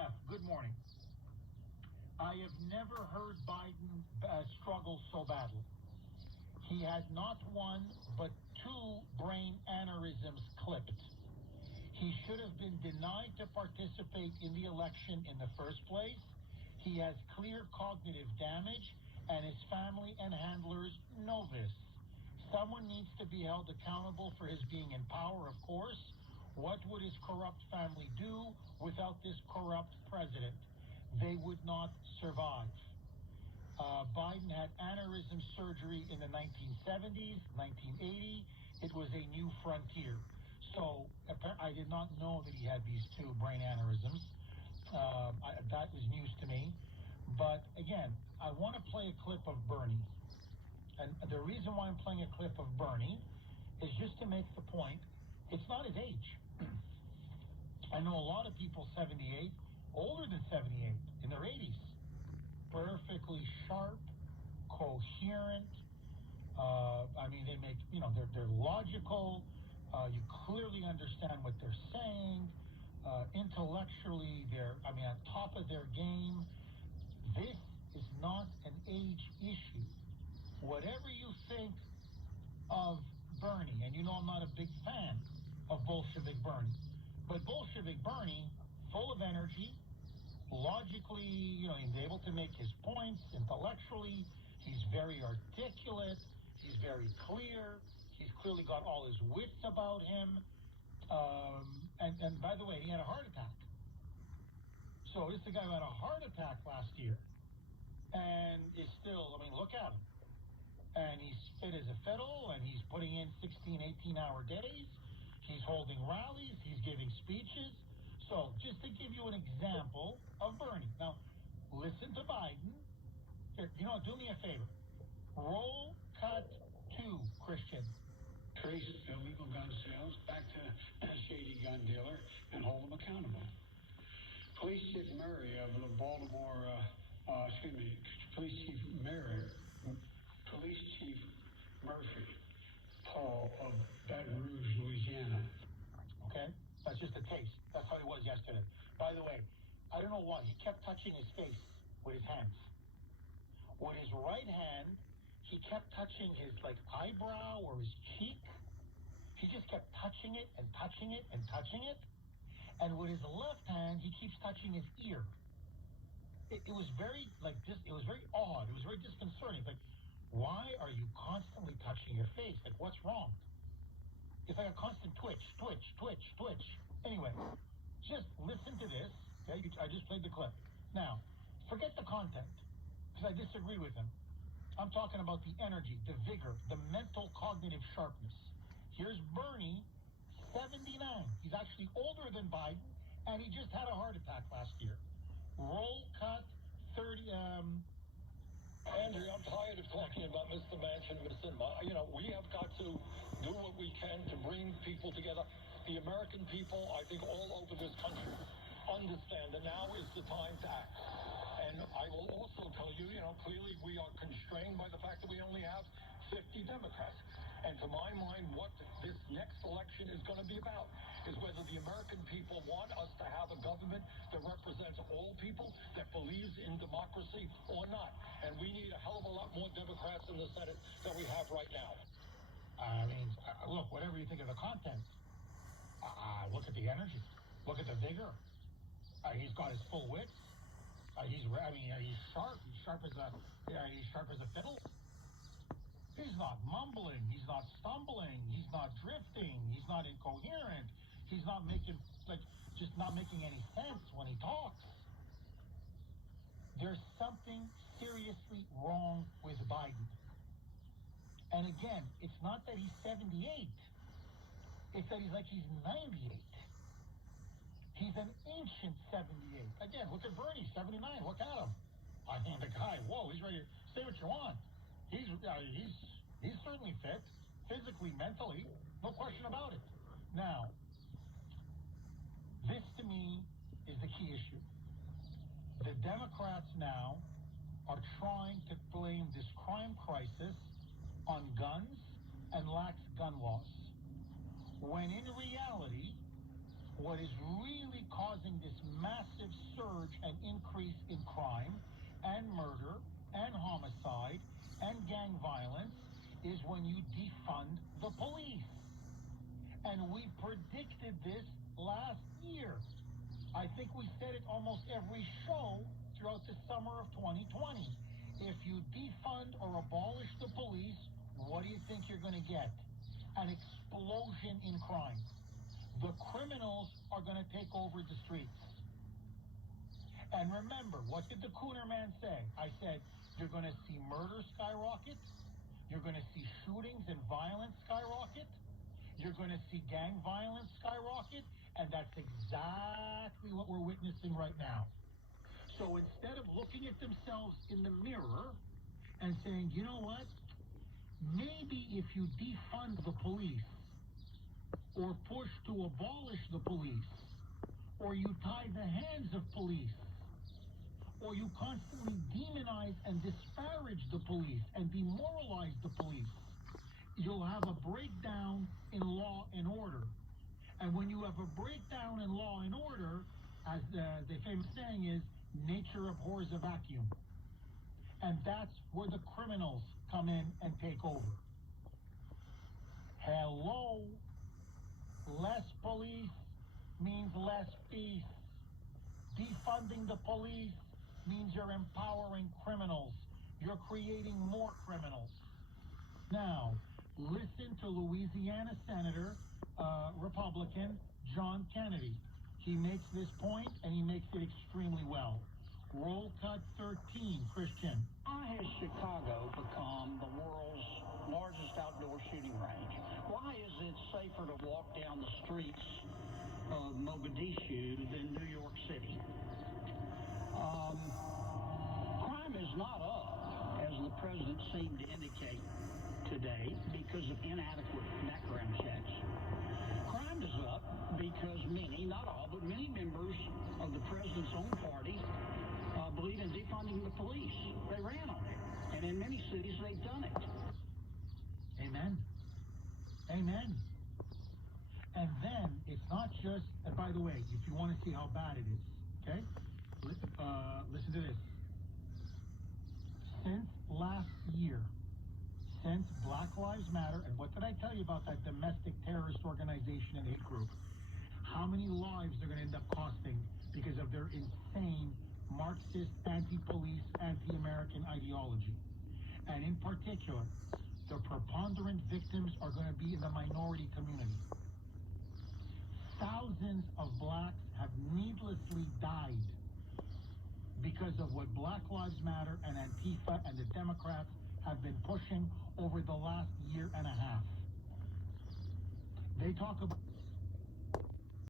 Jeff, good morning. I have never heard Biden struggle so badly. He had not one, but two brain aneurysms clipped. He should have been denied to participate in the election in the first place. He has clear cognitive damage, and his family and handlers know this. Someone needs to be held accountable for his being in power, of course. What would his corrupt family do without this corrupt president? They would not survive. Biden had aneurysm surgery in the 1970s, 1980. It was a new frontier. So I did not know that he had these two brain aneurysms. That was news to me. But again, I want to play a clip of Bernie. And the reason why I'm playing a clip of Bernie is just to make the point, it's not his age. I know a lot of people 78, older than 78, in their 80s. Perfectly sharp, coherent. They make, they're logical. You clearly understand what they're saying. Intellectually, they're, on top of their game. This is not an age issue. Whatever you think of Bernie, and I'm not a big fan of Bolshevik Bernie, but Bolshevik Bernie, full of energy, logically, he's able to make his points intellectually. He's very articulate. He's very clear. He's clearly got all his wits about him. And by the way, he had a heart attack. So this is the guy who had a heart attack last year and is still, look at him. And he's fit as a fiddle, and he's putting in 16, 18-hour days. He's holding rallies. He's giving speeches. So just to give you an example of Bernie. Now, listen to Biden. Here, do me a favor. Roll cut 2, Christian. Trace illegal gun sales back to a shady gun dealer and hold them accountable. Police Chief Murray of the Baltimore, Police Chief Murphy, Paul of Baton Rouge, Louisiana. Okay? That's just a taste. That's how he was yesterday. By the way, I don't know why. He kept touching his face with his hands. With his right hand, he kept touching his, eyebrow or his cheek. He just kept touching it and touching it and touching it. And with his left hand, he keeps touching his ear. It was very, it was very odd. It was very disconcerting. Why are you constantly touching your face? What's wrong? It's like a constant twitch. Anyway, just listen to this. Okay, I just played the clip. Now, forget the content, because I disagree with him. I'm talking about the energy, the vigor, the mental cognitive sharpness. Here's Bernie, 79. He's actually older than Biden, and he just had a heart attack last year. Roll cut 30. Andrew, I'm tired of talking about Mr. Manchin, Mr. We have got to do what we can to bring people together. The American people, I think, all over this country understand that now is the time to act. And I will also tell you, clearly we are constrained by the fact that we only have 50 Democrats. And to my mind, what this next election is going to be about is whether the American people want us to have a government that represents all people, that believes in democracy or not. And we need a hell of a lot more Democrats in the Senate than we have right now. Look, whatever you think of the content, look at the energy. Look at the vigor. He's got his full wits. He's sharp. He's sharp as a fiddle. He's not mumbling. He's not stumbling. He's not drifting. He's not incoherent. He's not making any sense when he talks. There's something seriously wrong with Biden. And again, it's not that he's 78. It's that he's 98. He's an ancient 78. Again, look at Bernie, 79. Look at him. The guy, whoa, he's ready to say what you want. He's certainly fit, physically, mentally, no question about it. Now, this to me is the key issue. The Democrats now are trying to blame this crime crisis on guns and lax gun laws, when in reality, what is really causing this massive surge and increase in crime and murder and homicide and gang violence is when you defund the police. And we predicted this last year. I think we said it almost every show throughout the summer of 2020. If you defund or abolish the police, what do you think you're going to get? An explosion in crime. The criminals are going to take over the streets. And remember, what did the Kuhner man say? I said, you're going to see murder skyrocket. You're going to see shootings and violence skyrocket. You're going to see gang violence skyrocket. And that's exactly what we're witnessing right now. So instead of looking at themselves in the mirror and saying, you know what? Maybe if you defund the police or push to abolish the police or you tie the hands of police or you constantly demonize and disparage the police and demoralize the police, you'll have a breakdown in law and order. And when you have a breakdown in law and order, as the famous saying is, nature abhors a vacuum. And that's where the criminals come in and take over. Hello. Less police means less peace. Defunding the police means you're empowering criminals. You're creating more criminals. Now, listen to Louisiana Senator, Republican John Kennedy. He makes this point, and he makes it extremely well. Roll cut 13, Christian. Why has Chicago become the world's largest outdoor shooting range? Why is it safer to walk down the streets of Mogadishu than New York City? Crime is not up, as the president seemed to indicate today, because of inadequate background checks. Crime is up because many, not all, but many members of the president's own party believe in defunding the police. They ran on it. And in many cities, they've done it. Amen. Amen. And then it's not just, and by the way, if you want to see how bad it is, okay, listen to this. Since last year, since Black Lives Matter, and what did I tell you about that domestic terrorist organization and hate group? How many lives they're going to end up costing because of their insane Marxist, anti-police, anti-American ideology. And in particular, the preponderant victims are going to be in the minority community. Thousands of blacks have needlessly died because of what Black Lives Matter and Antifa and the Democrats have been pushing over the last year and a half. They talk about